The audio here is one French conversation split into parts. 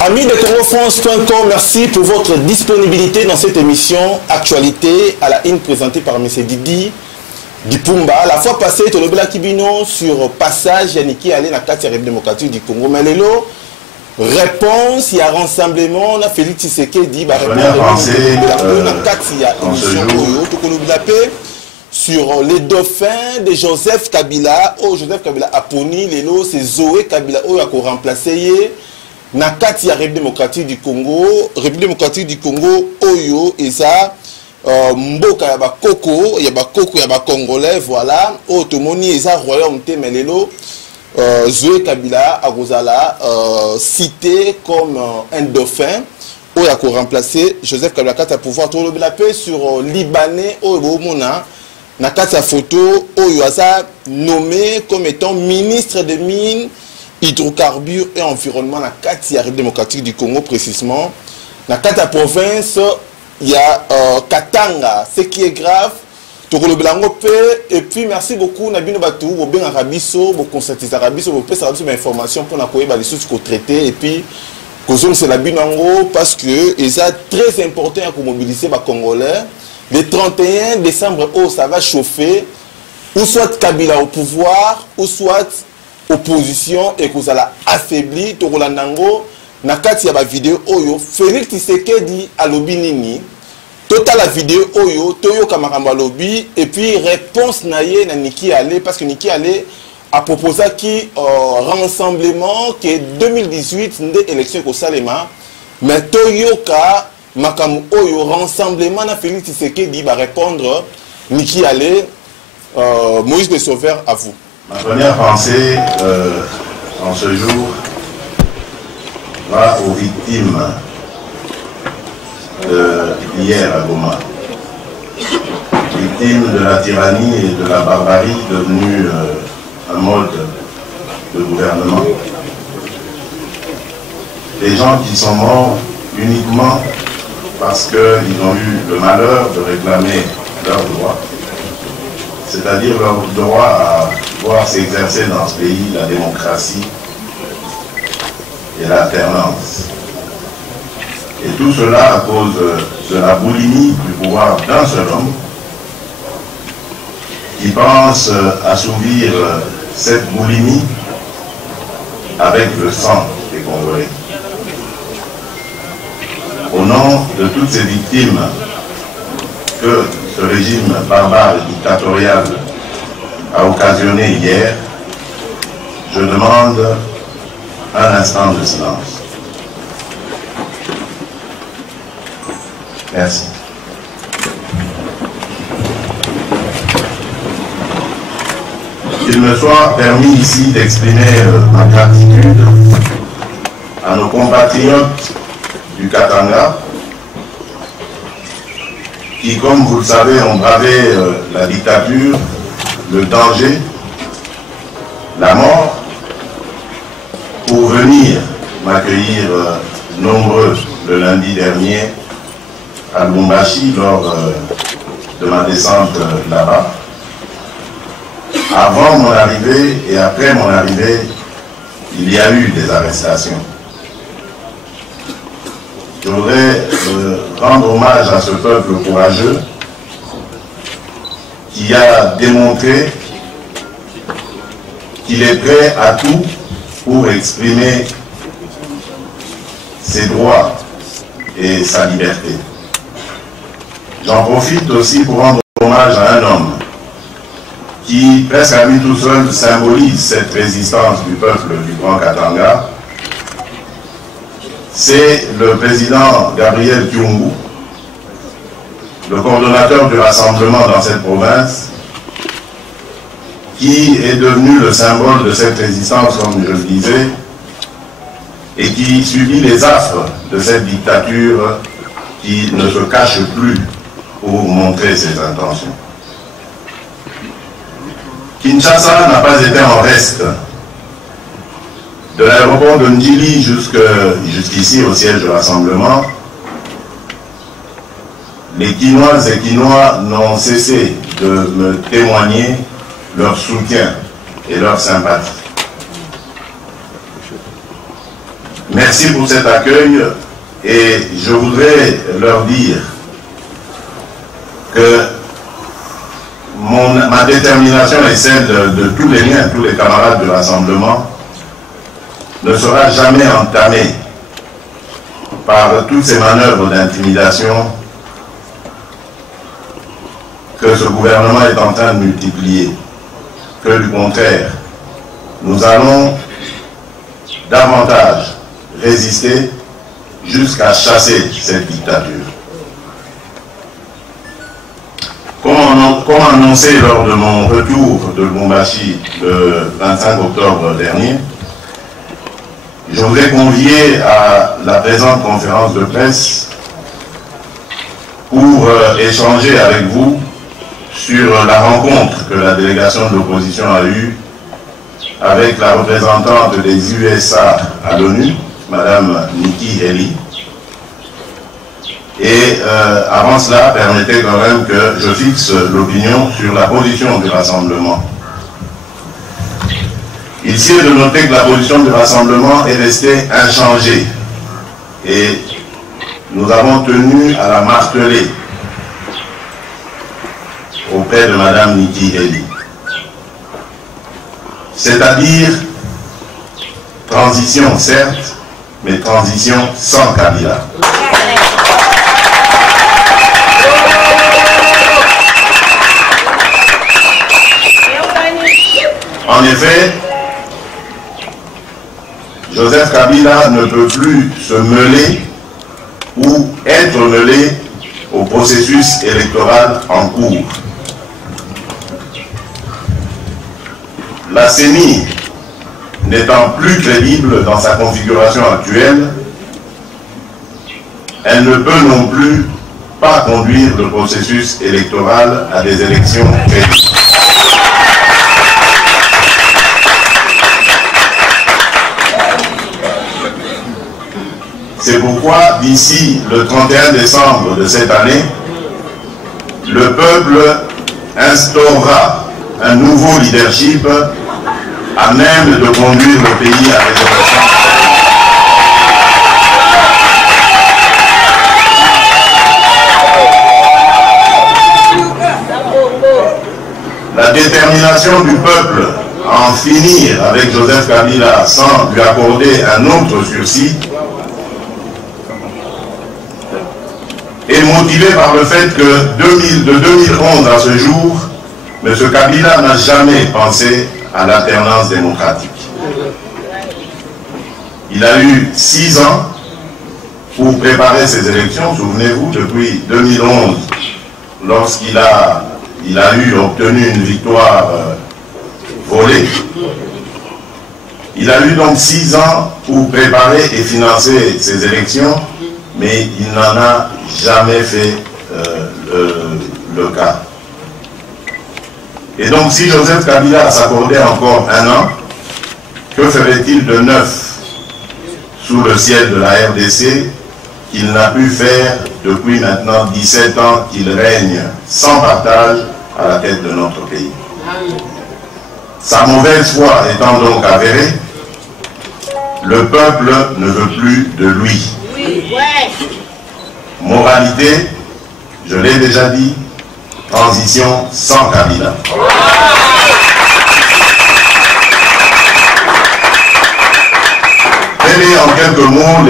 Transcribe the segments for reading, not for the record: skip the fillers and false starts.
Amis de CongoFrance.com, merci pour votre disponibilité dans cette émission Actualité à la une présentée par M. Didi Dipumba. La fois passée, Tolobela Kibino sur passage Yaniki Allé dans la République démocratique du Congo. Mais l'élo, réponse, il y a rassemblement, on a Félix Tshisekedi, sur les dauphins de Joseph Kabila. Oh, Joseph Kabila a poni, l'élo, c'est Zoé Kabila, oh, il a remplacé. Na kati ya République démocratique du Congo, oyo eza mboka ya bakoko, ya bakongolais, voilà. O tomoni eza royaume te melelo, Zoé Kabila akozala cité comme un dauphin, oyo a remplacé Joseph Kabila kati ya pouvoir. To lobela pe sur Libanais oyo bomona na kati ya photo oyo asa nommé comme étant ministre des Mines, hydrocarbures et environnement na kati ya République démocratique du Congo précisément. Na kati ya province, il y a Katanga, ce qui est grave. Et puis merci beaucoup Nabino Batou, Bobin Arabiso, Bokonstatis Arabiso, Bopes Arabiso d'informations pour nakoye les choses qu'on traiter et puis Kozon c'est la binango parce que c'est très important à mobiliser les Congolais. Le 31 décembre, oh, ça va chauffer, ou soit Kabila au pouvoir, ou soit opposition et que ça l'a affaibli. Togolandango, nakati ya ba vidéo oyo, Félix Tshisekedi a lobby nini, total la vidéo oyo, toyo kamaramba lobby, et puis réponse naye na Niki Allé, parce que Niki Allé a proposé qui rassemblement que 2018 nde élection ko salema, mais toyo ka makamu oyo rassemblement na Félix Tshisekedi va répondre Niki Allé. Moïse de Sauveur, à vous. Ma première pensée en ce jour va aux victimes d'hier à Goma, victimes de la tyrannie et de la barbarie devenue un mode de gouvernement. Des gens qui sont morts uniquement parce qu'ils ont eu le malheur de réclamer leurs droits, c'est-à-dire leur droit à pouvoir s'exercer dans ce pays la démocratie et l'alternance. Et tout cela à cause de la boulimie du pouvoir d'un seul homme qui pense assouvir cette boulimie avec le sang des Congolais. Au nom de toutes ces victimes que ce régime barbare et dictatorial a occasionné hier, je demande un instant de silence. Merci. Qu'il me soit permis ici d'exprimer ma gratitude à nos compatriotes du Katanga qui, comme vous le savez, ont bravé la dictature, le danger, la mort, pour venir m'accueillir nombreux le lundi dernier à Lubumbashi lors de ma descente là-bas. Avant mon arrivée et après mon arrivée, il y a eu des arrestations. Je voudrais rendre hommage à ce peuple courageux qui a démontré qu'il est prêt à tout pour exprimer ses droits et sa liberté. J'en profite aussi pour rendre hommage à un homme qui, presque à lui tout seul, symbolise cette résistance du peuple du Grand Katanga. C'est le président Gabriel Kyungu, le coordonnateur du rassemblement dans cette province, qui est devenu le symbole de cette résistance, comme je le disais, et qui subit les affres de cette dictature qui ne se cache plus pour montrer ses intentions. Kinshasa n'a pas été en reste. De l'aéroport de Ndili jusqu'ici au siège de rassemblement, les Kinoises et Kinois n'ont cessé de me témoigner leur soutien et leur sympathie. merci pour cet accueil et je voudrais leur dire que ma détermination et celle de tous les miens, tous les camarades de rassemblement, ne sera jamais entamée par toutes ces manœuvres d'intimidation que ce gouvernement est en train de multiplier. Que du contraire, nous allons davantage résister jusqu'à chasser cette dictature. Comme annoncé lors de mon retour de Lubumbashi le 25 octobre dernier, je voudrais convier à la présente conférence de presse pour échanger avec vous sur la rencontre que la délégation de l'opposition a eue avec la représentante des USA à l'ONU, Madame Nikki Haley. Et avant cela, permettez quand même que je fixe l'opinion sur la position du rassemblement. Il est de noter que la position du rassemblement est restée inchangée et nous avons tenu à la marteler auprès de Madame Nikki Haley. C'est-à-dire transition certes, mais transition sans Kabila. En effet, Joseph Kabila ne peut plus se mêler ou être mêlé au processus électoral en cours. La CENI n'étant plus crédible dans sa configuration actuelle, elle ne peut non plus pas conduire le processus électoral à des élections crédibles. C'est pourquoi, d'ici le 31 décembre de cette année, le peuple instaurera un nouveau leadership à même de conduire le pays à des élections. La détermination du peuple à en finir avec Joseph Kabila sans lui accorder un autre sursis est motivée par le fait que de 2011 à ce jour, M. Kabila n'a jamais pensé à l'alternance démocratique. Il a eu 6 ans pour préparer ces élections. Souvenez-vous, depuis 2011, lorsqu'il a obtenu une victoire volée, il a eu donc 6 ans pour préparer et financer ces élections, mais il n'en a jamais fait le cas. Et donc si Joseph Kabila s'accordait encore 1 an, que ferait-il de neuf sous le ciel de la RDC qu'il n'a pu faire depuis maintenant 17 ans qu'il règne sans partage à la tête de notre pays? Sa mauvaise foi étant donc avérée, le peuple ne veut plus de lui. Moralité, je l'ai déjà dit, transition sans Kabila. Tel est en quelques mots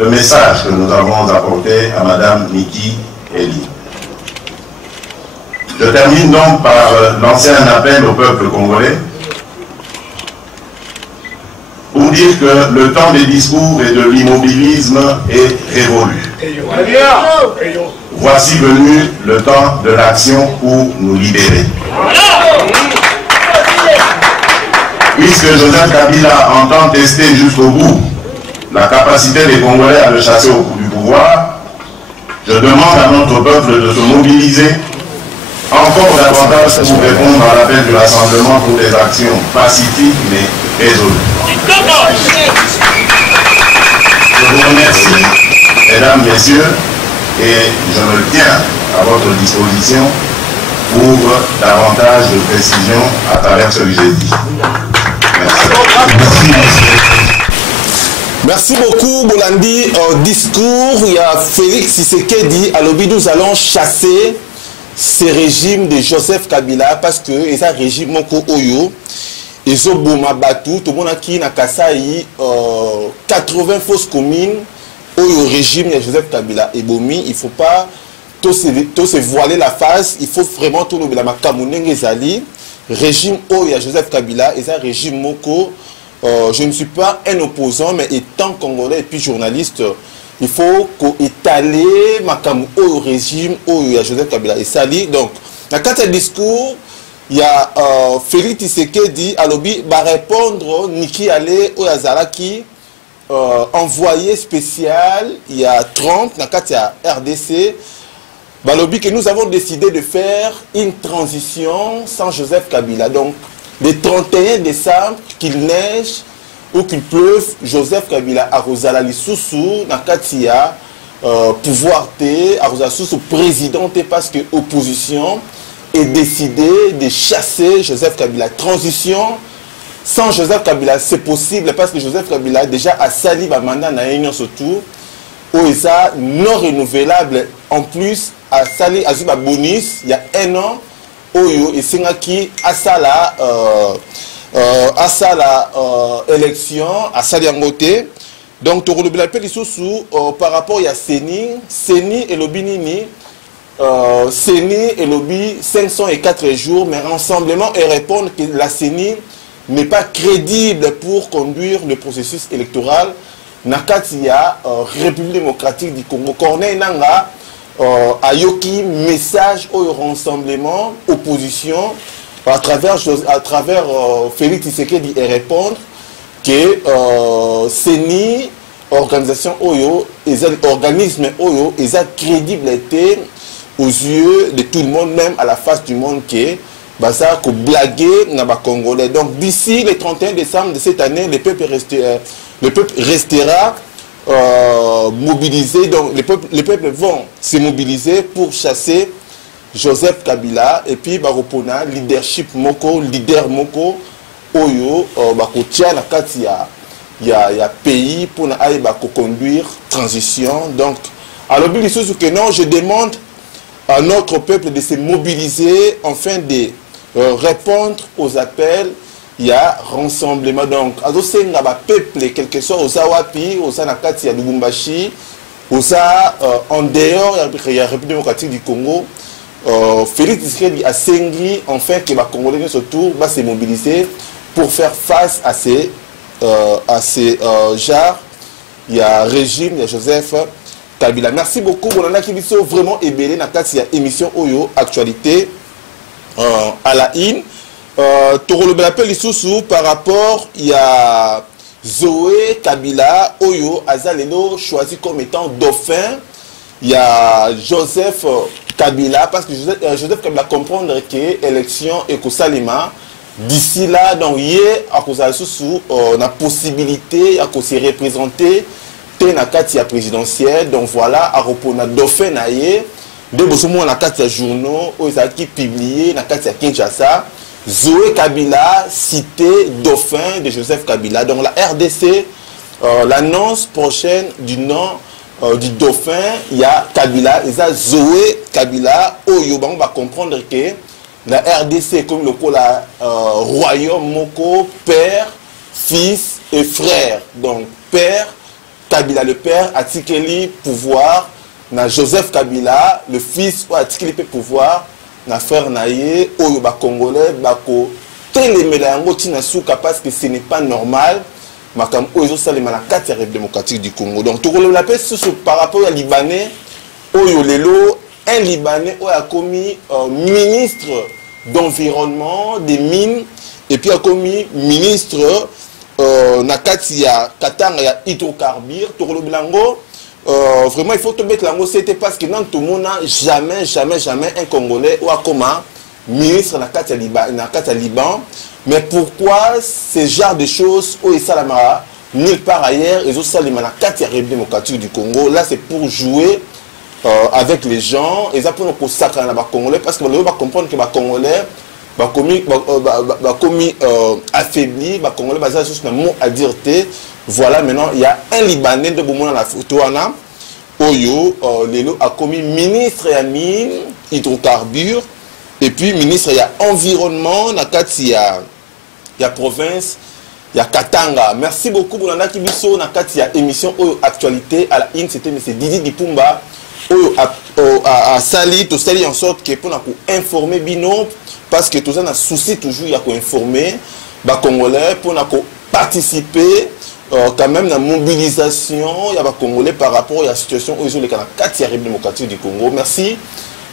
le message que nous avons apporté à Madame Nikki Haley. Je termine donc par lancer un appel au peuple congolais pour dire que le temps des discours et de l'immobilisme est révolu. Voici venu le temps de l'action pour nous libérer. Puisque Joseph Kabila entend tester jusqu'au bout la capacité des Congolais à le chasser du pouvoir, je demande à notre peuple de se mobiliser encore davantage pour répondre à l'appel du rassemblement pour des actions pacifiques mais résolues. Je vous remercie, mesdames, messieurs, et je me tiens à votre disposition pour davantage de précisions à travers ce que j'ai dit. Merci. Merci. Merci beaucoup, Bolandi. Discours, il y a Félix Tshisekedi. Alors, nous allons chasser ces régimes de Joseph Kabila parce que c'est un régime Moko Oyo. Ils ont boumé Batou, tout le monde qui n'a qu'à ça, 80 fausses communes au régime de Joseph Kabila. Et Bomi, il ne faut pas tout se voiler la face, il faut vraiment tout le monde. Régime Oyo Joseph Kabila, et un régime Moko. Je ne suis pas un opposant, mais étant congolais et puis journaliste, il faut étaler au régime Oyo Joseph Kabila. Et ça dit, donc, dans le discours, il y a Félix Tshisekedi Alobi va répondre Niki Ale Oyazalaki envoyé spécial il y a 30 dans le RDC Balobi que nous avons décidé de faire une transition sans Joseph Kabila. Donc le 31 décembre, qu'il neige ou qu'il pleuve, Joseph Kabila a Rosala Lisusu dans Katia pouvoir té a Rosala Lisusu président parce que opposition et décidé de chasser Joseph Kabila. Transition sans Joseph Kabila, c'est possible parce que Joseph Kabila déjà a sali un mandat dans l'Union surtout, où il est non renouvelable. En plus, a sali un bonus il y a un an, où il qui a sala élection, a sali en côté. Donc, tu as par rapport à Seni et Lobinini. CENI et lobby 504 jours, mais rassemblement et répondre que la CENI n'est pas crédible pour conduire le processus électoral. Nakatia, République démocratique du Congo. Corneille Nanga, Ayoki, message au rassemblement, opposition, à travers Félix Tshisekedi et répondre que CENI, organisation Oyo, organisme Oyo, ils ont crédibilité aux yeux de tout le monde, même à la face du monde, qui est blaguer dans les Congolais. Donc d'ici le 31 décembre de cette année, le peuple restera mobilisé. Donc les peuples vont se mobiliser pour chasser Joseph Kabila et puis Baropona, leadership Moko, leader Moko, Oyo, Bakotia, Nakatia. Il y a pays pour conduire transition. Donc, alors, que non, je demande à notre peuple de se mobiliser afin de répondre aux appels. Il y a rassemblement. Donc, peuple, quel que soit aux Awapi, aux Anakati, à Lubumbashi, aux en dehors de la République démocratique du Congo, Félix Tshisekedi a Sengi, enfin, que les Congolais surtout va se mobiliser pour faire face à ces genres. Il y a régime, il y a Joseph Kabila. Merci beaucoup. On a qui sont vraiment ébélés dans cette émission Oyo Actualité à la IN. Toro le appel sous par rapport, il y a Zoé Kabila Oyo Azalelo choisi comme étant dauphin. Il y a Joseph Kabila parce que Joseph Kabila comprendre que l'élection est au Salima. D'ici là, donc, il y a la possibilité de se représenter dans la carte présidentielle. Donc voilà, à repos dauphin de bosomo na carte journaux qui publié na carte Kinshasa. Zoé Kabila cité dauphin de Joseph Kabila. Donc la RDC l'annonce prochaine du nom du dauphin, il y a Kabila, et ça Zoé Kabila. Oyo on va comprendre que la RDC comme le royaume Moko, père, fils et frère. Donc père, Kabila le père, a tikeli pouvoir, na Joseph Kabila, le fils, a tikeli pouvoir, na frère naïe, oyo ba congolais, bako, téléméla yango tina souka parce que ce n'est pas normal. Makam oyo salema na 4 République démocratique du Congo. Donc tout le l'appel par rapport à Libanais, oyo lelo, un Libanais a commis ministre d'environnement, des mines, et puis a commis ministre Nakatia, Katanga, hydrocarbures, Tourlo Blango. Vraiment, il faut te mettre l'ango, c'était parce que dans tout le monde, jamais un Congolais ou a comme ministre Nakatia Liban. Mais pourquoi ce genre de choses, au Salamara, nulle part ailleurs, ils ont salimé la République démocratique du Congo. Là, c'est pour jouer avec les gens, et ça pour nous consacrer à la Congolais, parce que nous va comprendre que les Congolais, commis affaibli, Congolais basé juste un mot à dire. Voilà, maintenant il y a un Libanais de Boumou dans la photo. Oyo, Lelo a commis ministre et mine, hydrocarbures, et puis ministre il y a environnement, il y a province, il y a Katanga. Merci beaucoup pour l'année qui biso, il y a émission actualité à la IN, c'était M. Didi Dipumba. À Sali, tout ça en sorte que pour informer Bino, parce que tout ça a souci toujours à informer les Congolais pour participer quand même dans la mobilisation il y a les Congolais par rapport à la situation où ils ont les 4e démocratique du Congo. Merci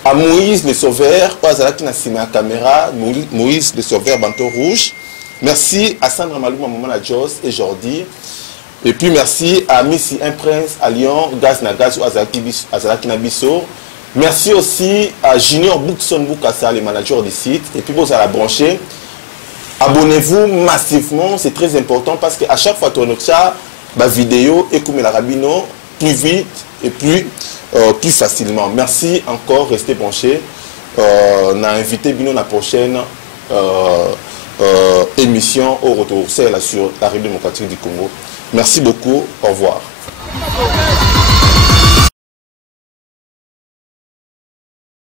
à Moïse le Sauveur, qui a la caméra, Moïse le Sauveur, Banto Rouge. Merci à Sandra Malouma, Maman Jos et Jordi. Et puis merci à Missy Imprince, à Lyon, Gaz Nagas ou Azalaki Nabiso. Merci aussi à Junior Boukson Boukassa, les managers du site. Et puis vous allez brancher. Abonnez-vous massivement, c'est très important parce qu'à chaque fois que tu as une vidéo, écoutez la Rabino plus vite et plus facilement. Merci encore, restez branchés. On a invité Bino la prochaine émission au retour, c'est sur la République démocratique du Congo. Merci beaucoup, au revoir.